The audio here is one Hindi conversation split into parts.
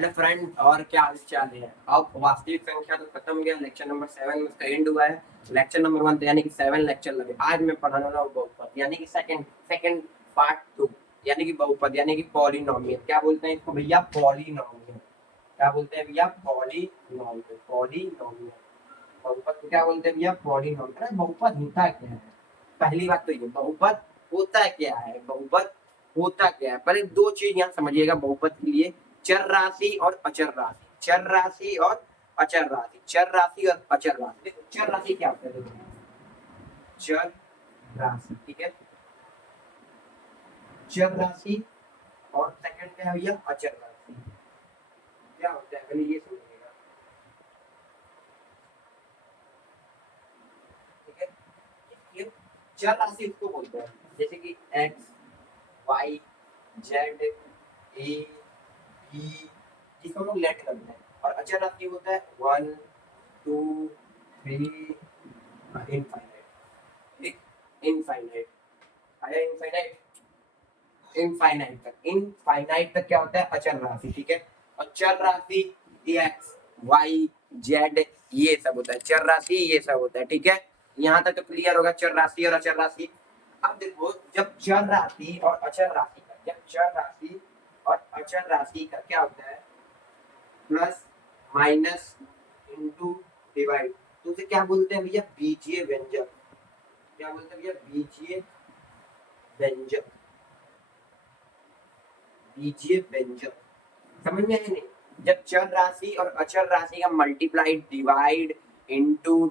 हेलो फ्रेंड, और क्या हाल चाल है। अब वास्तविक संख्या तो खत्म हो गया, लेक्चर नंबर 7 में उसका एंड हुआ है। लेक्चर नंबर 1 यानी कि 7 लेक्चर लगे। आज मैं पढ़ाने वाला हूँ बहुपद, यानी कि सेकंड सेकंड पार्ट 2, यानी कि बहुपद यानी कि पॉलिनोमियल। क्या बोलते हैं इसको भैया? पॉलिनोमियल। क्या बोलते हैं भैया? पॉलिनोमियल। पॉलिनोमियल बहुपद को क्या बोलते हैं भैया? पॉलिनोमियल। अरे बहुपद होता क्या है? पहली बात तो ये, बहुपद होता क्या है? बहुपद होता क्या है? पहले दो चीज यहाँ समझिएगा बहुपद के लिए। चर राशि और अचर राशि। चर राशि और अचर राशि। चर राशि और अचर राशि। देखो चर राशि क्या होता है, देखो चर राशि, ठीक है। चर राशि और सेकंड क्या है भैया? अचर राशि। क्या होता है पहले ये समझिएगा, ठीक है। ये चर राशि उसको बोलते हैं जैसे कि एक्स, वाई, जेड, ए, बी, जिसको हम लोग लेट करते हैं। और अचर राशि होता है 1, 2, 3, इनफाइनाइट। ठीक, इनफाइनाइट आया, इनफाइनाइट। इनफाइनाइट तक क्या होता है? अचर राशि, ठीक है। और चर राशि एक्स, वाई, जेड, ये सब होता है चर राशि, ये सब होता है, ठीक है। यहाँ तक तो क्लियर होगा चर राशि और अचर राशि। अब देखो, जब चर राशि और अचर राशि का, जब चर राशि और अचर राशि का क्या होता है? प्लस, माइनस, इंटू, डिवाइड, तो उसे क्या बोलते हैं भैया? बीजीय व्यंजक। क्या बोलते हैं भैया? बीजीय व्यंजक। बीजीय व्यंजक समझ में है नहीं? जब चर राशि और अचर राशि का मल्टीप्लाइड, डिवाइड, इंटू,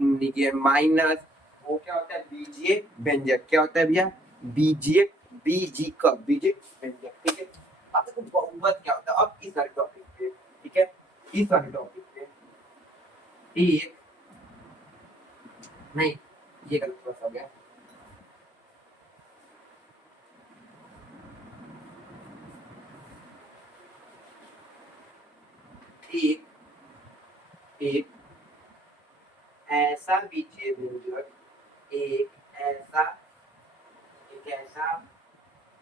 माइनस, वो क्या होता है? बीजीय व्यंजक। क्या होता है भैया? बीजीय, बीजी का बीजीय व्यंजक, ठीक है। अब देखो बहुपद क्या होता है, अब इस वाले टॉपिक पे, ठीक है। इस वाले टॉपिक पे एक, नहीं ये गलत थोड़ा सा हो गया। एक एक ऐसा बीजीय व्यंजक, ऐसा एक ऐसा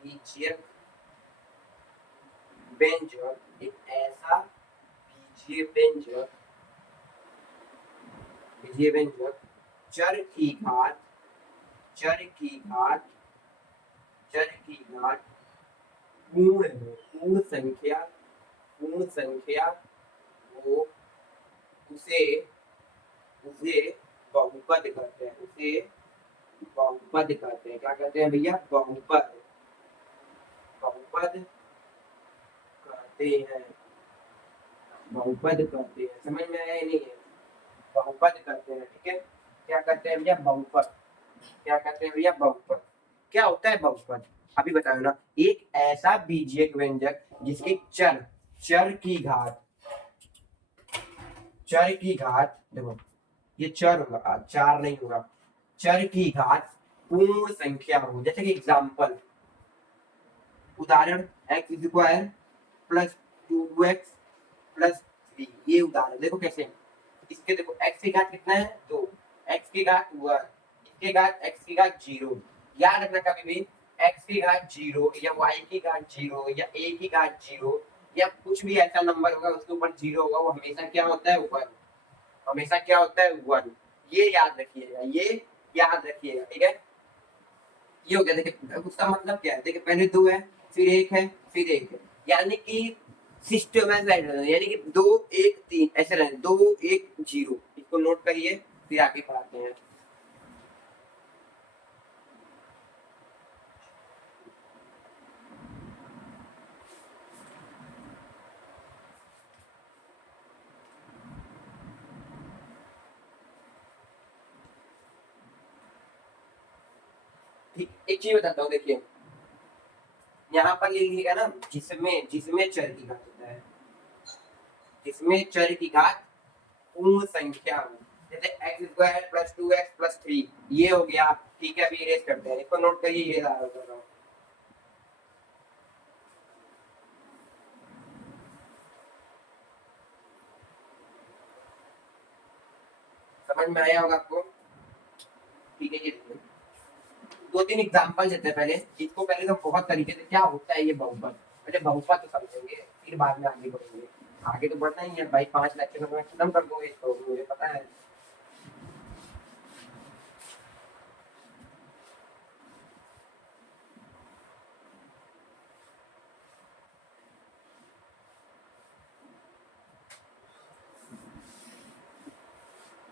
बीजीय व्यंजक, एक ऐसा बीजीय व्यंजक, बीजीय व्यंजक चर की घात, चर की घात, चर की घात पूर्ण है, पूर्ण संख्या, पूर्ण संख्या वो, उसे उसे बहुपद कहते हैं। उसे बहुपद कहते हैं। क्या कहते हैं भैया? बहुपद, बहुपद कहते हैं। बहुपद कहते हैं। समझ में आया नहीं है? बहुपद कहते हैं, ठीक है। क्या कहते हैं भैया? बहुपद। क्या कहते हैं भैया? बहुपद। क्या होता है बहुपद? अभी बताओ ना। एक ऐसा बीजीय व्यंजक जिसकी चर, चर की घात, चर की घात, देखो ये चर होगा, चार नहीं होगा। चर की घात पूर्ण संख्या हो। जैसे कि एग्जाम्पल, उदाहरण, x square plus 2x plus 3, ये उदाहरण देखो कैसे। इसके देखो x की घात कितना है? 2, x की घात 1, इसके घात x की घात 0। याद रखना कभी भी x की घात 0 या y की घात 0 या a की घात 0 या कुछ भी ऐसा नंबर होगा उसके ऊपर 0 होगा, वो हमेशा क्या होता है? 1। हमेशा क्या होता है? 1। ये याद रखिएगा, ये याद रखिएगा, ठीक है। ये हो गया। देखिए उसका मतलब क्या है, देखिए पहले 2 है, फिर 1 है, फिर 1 है, यानी कि सिस्टमैटिक, यानी कि 2 1 3 ऐसे रहे, 2 1 0। इसको नोट करिए, फिर आगे पढ़ाते हैं। ठीक, एक चीज बताता हूँ, देखिए यहाँ पर लिखिएगा ना, जिसमें जिसमें चर की घात होता है, जिसमें चर की घात पूर्ण संख्या हो। जैसे x square plus 2x plus 3, ये हो गया, ठीक है। अभी इरेज करते हैं, इसको नोट करिए, ये रहा होगा। समझ में आया होगा आपको? ठीक है, ये दो तीन एग्जांपल देते हैं। पहले इसको, पहले तो बहुत तरीके से क्या होता है ये बहुपद, पहले बहुपद तो समझेंगे, फिर बाद में आगे बढ़ेंगे। आगे तो बढ़ना ही है भाई, 5 लेक्चर में खत्म कर दूंगा इसको, मुझे पता है।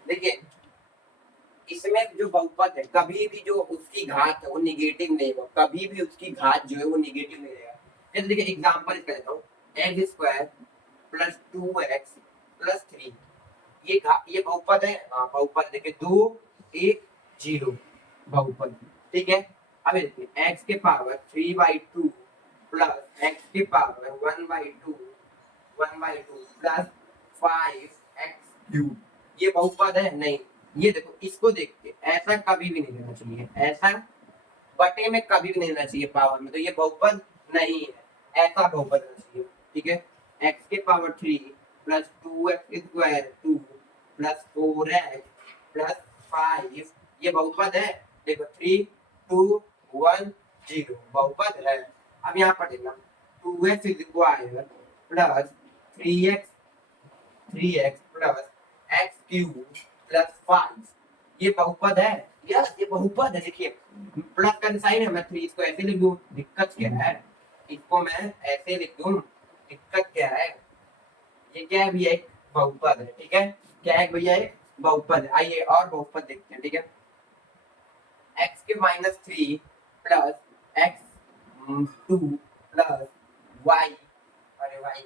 देखिए इसमें जो बहुपद है, कभी भी जो उसकी घात है वो निगेटिव नहीं होगा, कभी भी उसकी घात जो है वो निगेटिव नहीं रहेगा। जैसे देखिए एग्जांपल इसका देता हूँ, x square plus 2x plus 3, ये बहुपद है। हाँ बहुपद, देखिए 2 1 0 बहुपद, ठीक है। अब देखिए x के पावर 3/2 प्लस x के पावर 1/2 प्लस 5x क्यूब, ये बहुपद है नहीं। ये देखो इसको देख के ऐसा कभी भी नहीं लेना चाहिए, ऐसा बटे में कभी भी नहीं लेना चाहिए पावर में, तो ये बहुपद नहीं है, ऐसा बहुपद होना चाहिए, ठीक है। x के power 3 plus 2x square 2 plus 4x plus 5, ये बहुपद है। देखो 3 2 1 0 बहुपद है। अब यहाँ पर देखना 2x square plus 3x plus x cube plus 5, ये बहुपद है। यस ये बहुपद है। देखिए प्लस का साइन है, मैं 3 इसको ऐसे लिख दूं, दिक्कत क्या है? इसको मैं ऐसे लिख दूं, दिक्कत क्या है? ये क्या है भैया? एक बहुपद है, ठीक है। क्या है भैया? एक बहुपद है। आइए और बहुपद देखते हैं, ठीक है। एक्स के minus 3 plus x 2 plus y, अरे वाई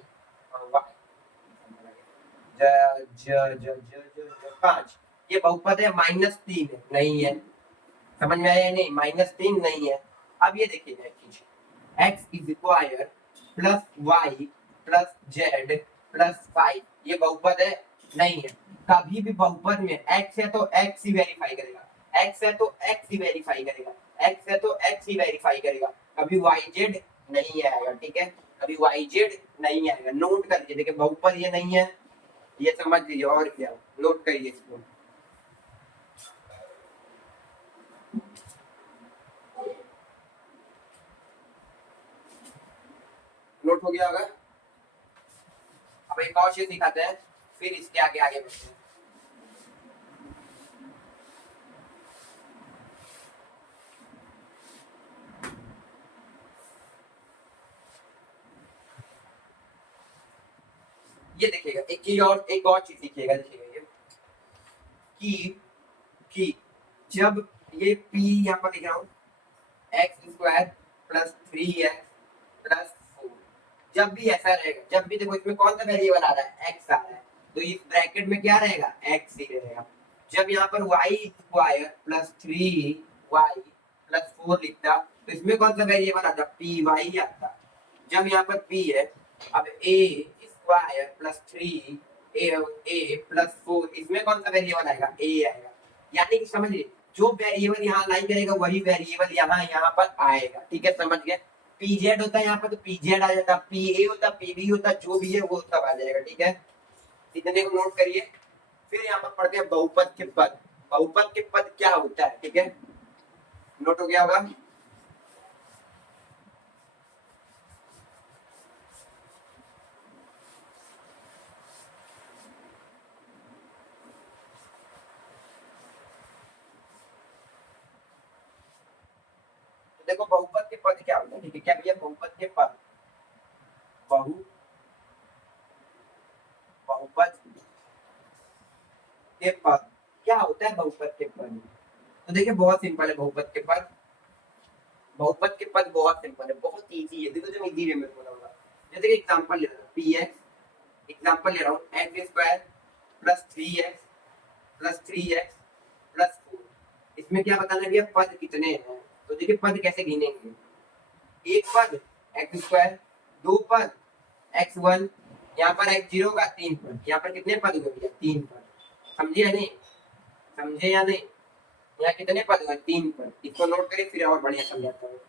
वाई ज ज ज ज ज 5, ये बहुपद है। -3 है, नहीं है। समझ में आया या नहीं? -3 नहीं है। अब ये देखिए एक चीज, x is square plus y plus z plus 5, ये बहुपद है नहीं है। कभी भी बहुपद में एक्स है तो एक्स ही वेरीफाई करेगा, एक्स है तो एक्स ही वेरीफाई करेगा, एक्स है तो एक्स ही वेरीफाई करेगा, कभी वाई जेड नहीं आएगा, ठीक है। कभी वाई जेड नहीं आएगा, नोट कर लीजिए। देखिए बहुपद ये नहीं है, ये समझ लीजिए। और क्या, नोट करिए इसको। नोट हो गया होगा। अब एक और चीज दिखाते हैं, फिर इसके आगे आगे बढ़ते हैं। ये देखिएगा एक चीज और, एक और चीज दिखिएगा, देखिएगा ये कि जब ये p यहाँ पर लिख रहा हूँ, x square plus 3x plus 4, जब भी ऐसा रहेगा, जब भी देखो इसमें कौन सा वेरिएबल आ रहा है? x आ रहा है, तो इस ब्रैकेट में क्या रहेगा? x ही रहेगा। जब यहाँ पर y square plus 3y plus 4 लिखता, तो इसमें कौन सा वेरिएबल आता? पी वाई आता। जब यहाँ पर p है, अब a square plus 3a plus 4, इसमें कौन सा वेरिएबल आएगा? a आएगा। यानी कि समझिए जो वेरिएबल यहाँ लाई करेगा वही वेरिएबल यहाँ यहाँ पर आएगा, ठीक है। समझ गए? पीजेड होता है यहाँ पर तो पीजेड आ जाता, पीए होता, पीबी होता, जो भी है वो सब आ जाएगा, ठीक है। इतने को नोट करिए। फिर यहाँ पर पढ़ते हैं बहुपद के पद। बहुपद के पद क्या होता है, ठीक है। नोट हो गया होगा। तो देखो बहुपद के पद क्या होता है, ठीक है। क्या भैया? बहुपद के पद, बहुपद के पद क्या होता है? बहुपद के पद तो देखिए बहुत सिंपल है। बहुपद के पद, बहुपद के पद बहुत सिंपल है, बहुत इजी है। देखो जो इजी वे में बोलूंगा, जैसे कि एग्जांपल ले रहा हूं, px, एग्जांपल ले रहा हूं x square plus 3x plus 3x plus 4, इसमें क्या बताना भैया? पद कितने हैं। तो देखिए पद कैसे गिनेंगे, एक पद एक्स स्क्वायर, दो पद x1, यहाँ पर x0 का 3 पद, यहाँ पर कितने पद हुए भैया? 3 पद। समझे या नहीं? समझे या नहीं? यहाँ कितने पद हुए? 3 पद। इसको नोट करिए, फिर और बढ़िया समझाता हूँ।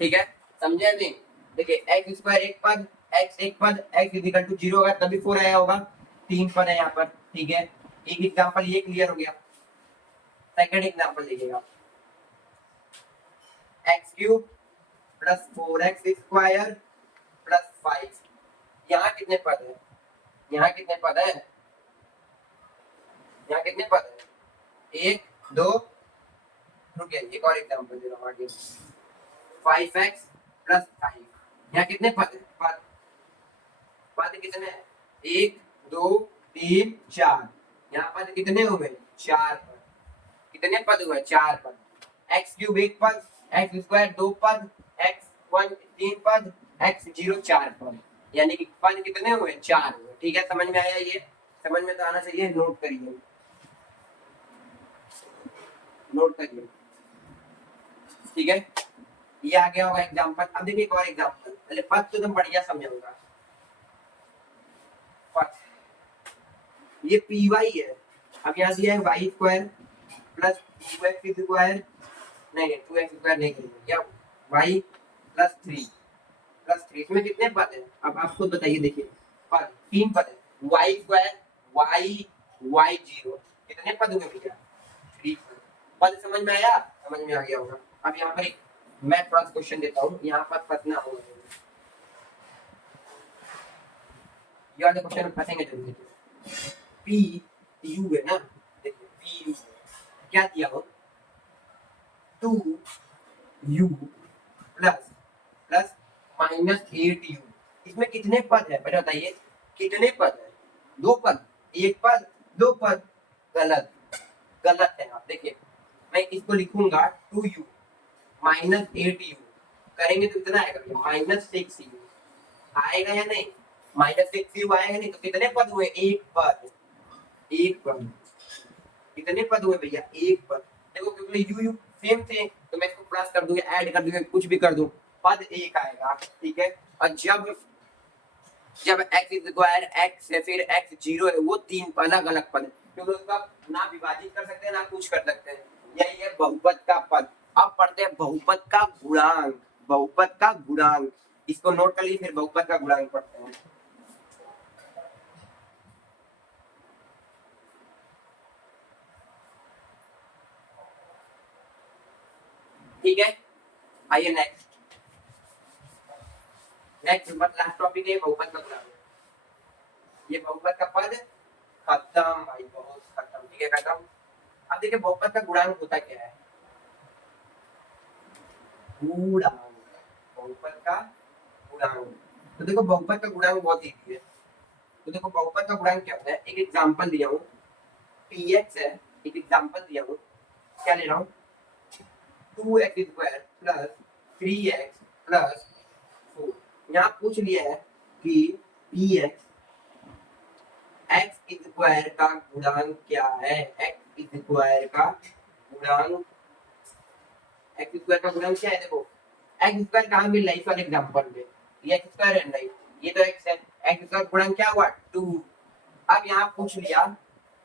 ठीक है, समझे या नहीं? देखिए एक्स स्क्वायर एक पद, एक्स एक पद, एक्स इक्वल टू 0 का तभी 4 आया होगा, 3 पद है यहाँ पर, ठीक है। एक एग्जांपल ये क्लियर हो गया। सेकंड एग्जांपल देखिएगा, x cube plus 4x square plus 5। यहाँ कितने पद है, यहाँ कितने पद है, यहाँ कितने पद है, एक दो, रुकिए एक और एग्जांपल दे रहा हूँ आगे, 5x प्लस 5। यहाँ कितने पद है, पद पद कितने हैं, एक दो तीन चार। यहाँ पद कितने हुए, चार पद। कितने पद हुए, चार पद। एक्स क्यूब एक पद, एक्स स्क्वायर दो पद, एक्स वन तीन पद, एक्स जीरो चार पद। यानी कि पद कितने हुए, चार हुए। ठीक है, समझ में आया, ये समझ में तो आना चाहिए। नोट करिए, नोट करिए, ठीक है। ये आ गया होगा एग्जांपल। अब देखिए एक और एग्जांपल, पहले पद तो एकदम बढ़िया समझाऊंगा। पद ये पी वाई है। अब यहाँ दिया है Y square plus 2x square, नहीं 2x स्क्वायर नहीं करेंगे, या y प्लस 3 इसमें कितने पद है, अब आप खुद बताइए। देखिए पद तीन पद है, y स्क्वायर y जीरो, कितने पद हुए भैया, 3 पद। पद समझ में आया, समझ में आ गया होगा। अब यहाँ पर एक मैं थोड़ा क्वेश्चन देता हूँ, यहाँ पर पद ना हो, ये वाले क्वेश्चन फंसेंगे जरूर। पी यू है ना, देखिए पी यू क्या दिया हो, 2u प्लस प्लस -8u। इसमें कितने पद है, पहले बताइए कितने पद है, दो पद, एक पद, दो पद। गलत, गलत है। आप देखिए मैं इसको लिखूंगा 2u -8u, करेंगे तो कितना आएगा, -6u आएगा या नहीं, -6u आएगा नहीं, तो कितने पद हुए, एक पद, एक पद। कितने पद हुए भैया, एक पद। देखो क्योंकि यू यू सेम थे, तो मैं इसको प्लस कर दूं, ऐड कर दूं, कुछ भी कर दूं, पद एक आएगा। ठीक है, और जब जब x स्क्वायर x है फिर x जीरो है, वो तीन अलग अलग पद है, क्योंकि उसका ना विभाजित कर सकते हैं ना कुछ कर सकते हैं। यही है बहुपद का पद। अब पढ़ते हैं बहुपद का गुणांक, बहुपद का गुणांक। इसको नोट कर लीजिए, फिर बहुपद का गुणांक पढ़ते हैं। ठीक है, आइए नेक्स्ट, नेक्स्ट लास्ट टॉपिक है बहुपद का गुणांक। ये बहुपद का पद खत्म भाई, बहुत खत्म। ठीक है, खत्म। अब देखिए बहुपद का गुणांक होता क्या है, गुणांक, बहुपद का गुणांक। तो देखो बहुपद का गुणांक बहुत इजी है। तो देखो बहुपद का गुणांक क्या होता है, एक एग्जांपल दिया हूँ, px है, एक एग्जांपल दिया हूँ, क्या ले रहा हूँ, 2x square plus 3x plus 4। यहाँ पूछ लिया है कि px x स्क्वायर का गुणांक क्या है, x स्क्वायर का गुणांक, x स्क्वायर का गुणांक क्या है। देखो x स्क्वायर कहाँ मिल रहा है, इस वाले एग्जांपल में ये x स्क्वायर है नहीं, ये तो x है, x स्क्वायर गुणांक क्या हुआ 2। अब यहाँ पूछ लिया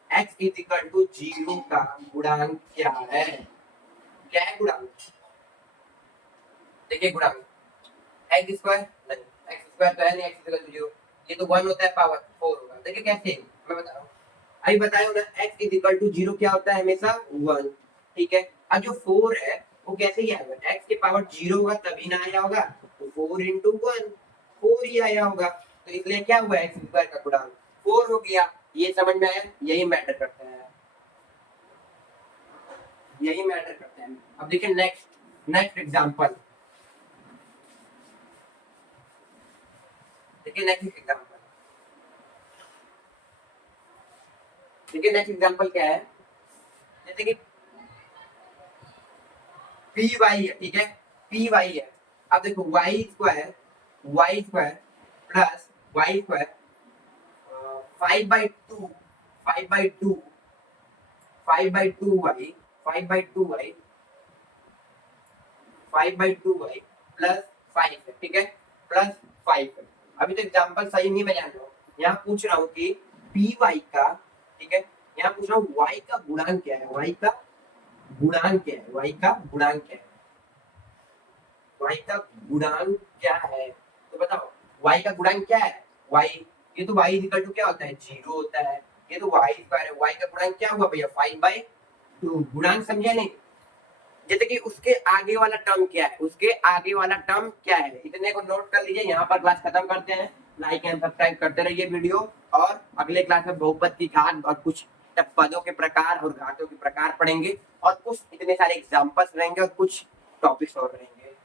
x इक्वल टू 0 का गुणांक क्या है, क्या है गुणांक, देखिए गुणांक x स्क्वायर नहीं, x स्क्वायर तो है नहीं, x इक्वल टू 0, ये तो 1 होता है, पावर 4 होगा। देखिए कैसे, मैं बता रहा हूँ, अभी बताया ना, x इक्वल टू 0 क्या होता है, हमेशा 1। ठीक है, अब जो 4 है वो कैसे ही आएगा, x के पावर 0 होगा तभी ना आया होगा, तो 4 into 1 4 ही आया होगा। तो इसलिए क्या हुआ, x स्क्वायर का गुणांक 4 हो गया। ये समझ में आया, यही मैटर करता है, यही मैटर करता है। अब देखिए नेक्स्ट, नेक्स्ट एग्जांपल, देखिए नेक्स्ट एग्जांपल, देखिए नेक्स्ट एग्जांपल क्या है, जैसे कि पी वाई है, ठीक है, पी वाई है। अब देखो y square plus y square 5/2 5/2 5/2 y 5/2 y 5/2 y plus 5 है, ठीक है, प्लस 5 है। अभी तो एग्जांपल सही नहीं मैं जान रहा हूँ, यहाँ पूछ रहा हूँ कि पी वाई का, ठीक है, यहाँ पूछ रहा हूँ वाई का गुणांक क्या है, वाई का गुणांक क्या है, वाई का गुणांक क्या है, y का गुणांक क्या है, तो बताओ y का गुणांक क्या है, y, ये तो y इक्वल टू क्या होता है, 0 होता है। ये तो y स्क्वायर है, y का गुणांक क्या हुआ भैया 5/2। गुणांक समझे नहीं? जैसे कि उसके आगे वाला टर्म क्या है, उसके आगे वाला टर्म क्या है, इतने को नोट कर लीजिए। यहाँ पर क्लास खत्म करते हैं। लाइक एंड सब्सक्राइब करते रहिए वीडियो, और अगले क्लास में बहुपद की घात और कुछ पदों के प्रकार और घातों के प्रकार पढ़ेंगे, और कुछ इतने सारे एग्जाम्पल्स रहेंगे और कुछ टॉपिक्स और रहेंगे।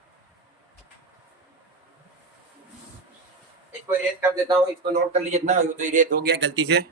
इसको इरेज कर देता हूँ, इसको नोट कर लीजिए। इतना तो इरेज हो गया गलती से।